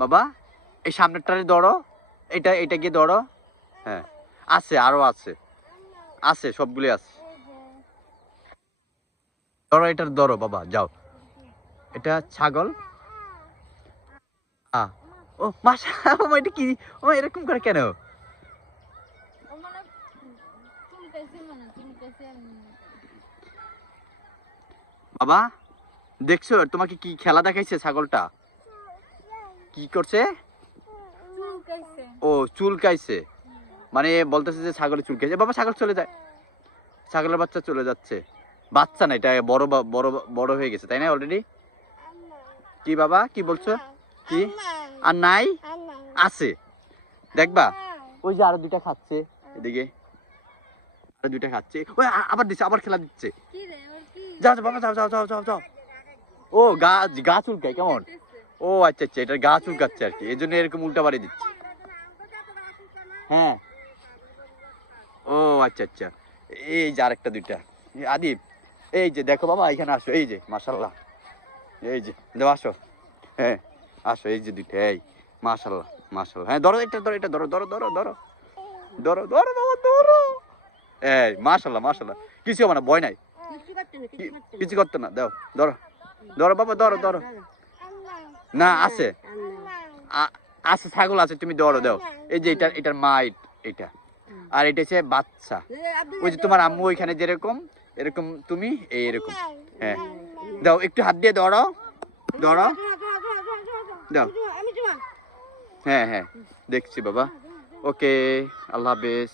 বাবা এই সামনেরটারে ধরো এটা এটা গিয়ে ধরো। হ্যাঁ আছে আরও আছে। আছে সবগুলি আছে। ধরো এটা ধরো বাবা যাও। এটা ছাগল। আ ও মাসা ও এটা কি? ও এরকম করে কেন? ও মানে মানে উম, বাবা দেখছ তোমাকে কি খেলা দেখাইছে ছাগলটা? কি করছে? ও চুলকাইছে মানে বলতেছে যে ছাগলে চুলকাইছে বাবা ছাগল চলে যায়। ছাগলের বাচ্চা চলে যাচ্ছে। বাচ্চা না এটা বড় বড় বড় হয়ে গেছে তাই না অলরেডি কি বাবা কি বলছো? কি? আর নাই? আছে। দেখবা? ওই যে আরও দুইটা খাচ্ছে এদিকে। আরও দুইটা খাচ্ছে। ওই আবার দিচ্ছে আবার খেলা দিচ্ছে। কি রে ওর কি? যাও যাও বাবা যাও যাও যাও যাও যাও। ও গা গা চুলকায় কেমন? ও আচ্ছা আচ্ছা এটা গা চুলকাচ্ছে আর কি এই জন্য এরকম উল্টা বাড়ি দিচ্ছে। হ্যাঁ। ও আচ্ছা আচ্ছা এই যে আরেকটা দুইটা। আদিব এই যে দেখো বাবা এখানে আসো এই যে মাশাল্লাহ এই যে দেও আসো। হ্যাঁ আসো এই যে দুইটা এই মাশাল্লাহ মাশাল্লাহ হ্যাঁ ধরো এটা ধরো এটা ধরো ধরো ধরো ধরো। ধরো ধরো বাবা ধরো। এই মাশাল্লাহ মাশাল্লাহ কিছু হবে না ভয় নাই। কিছু করতে না দাও ধরো। ধরো বাবা ধরো ধরো। না, আছে। আছে, ছাগল আছে, তুমি ধরো, দাও। এই যে এটা, এটার মা এটা। আর এটা হচ্ছে বাচ্চা। ওই যে তোমার আম্মু ওইখানে যেরকম, এরকম তুমি এই এরকম হ্যাঁ। দাও, একটু হাত দিয়ে ধরো। ধরো। দাও। হ্যাঁ হ্যাঁ। দেখছি বাবা। ওকে, আল্লাহ হাফেজ।